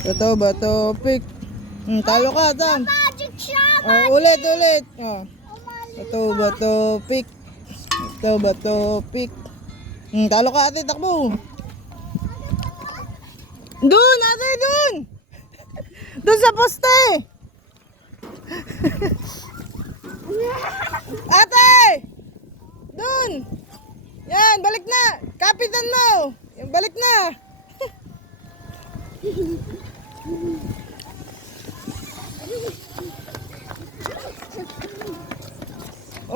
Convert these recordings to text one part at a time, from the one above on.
Bato, pick. Talo ka, Tam. Magic siya! Ulit. Bato, pick. Bato, pick. Talo ka, ate, takbo. Doon, ate, doon. Doon sa poste. Ate! Doon. Yan, balik na. Kapitan mo. Yan, balik na.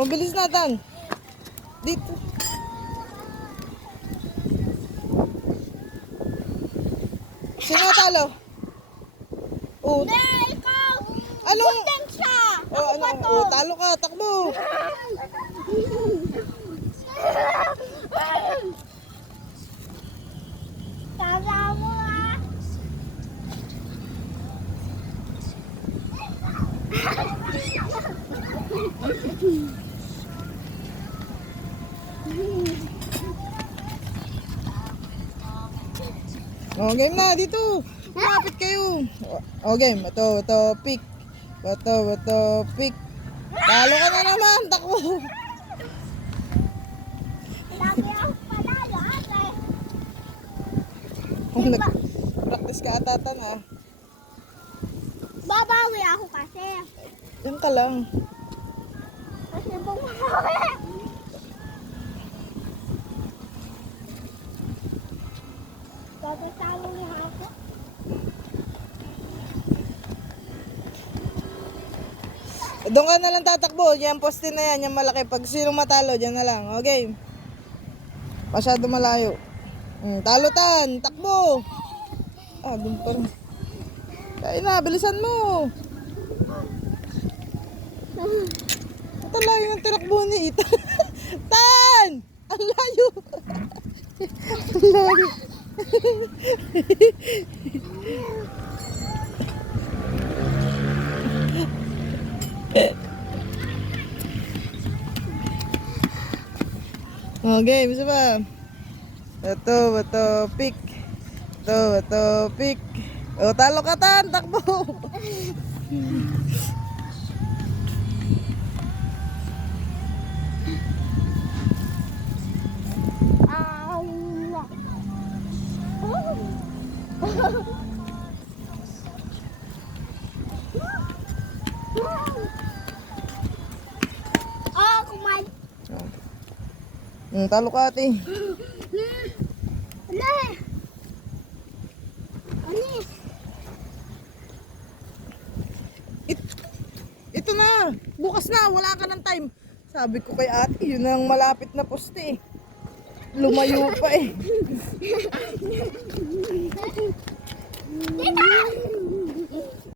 Bilis na, Tan. Dito. Sino talo? Hindi, ikaw! Anong? Golden siya! Talo ka, takbo. Tala mo ah! Game na, dito. Malapit kayo. Game. Bato, pick. Bato, pick. Talo ka na naman, takbo. Lagi ako panalo, ate! Nag-practice ka atatan, ah. Babawi ako kasi. Yan ka lang. Kasi bumawi. Tatalo niya ako. Doon ka na lang tatakbo. Yan poste na yan. Yan malaki. Pag sino matalo, dyan na lang. Okay. Masyado malayo. Talo, Tan. Takbo. Doon pa rin. Kaya na, bilisan mo. Ang layo ng tinakbo ni Ethan. Tan! Ang layo. Ang layo. Okay, bisa ba? Bato, pick. Bato, pick. Talo ka, Tan, takbo. Kumain. Talo ka, ate. Wala. Ano? Ito na. Bukas na. Wala ka ng time. Sabi ko kay ate, yun ang malapit na poste. Lumayo pa eh.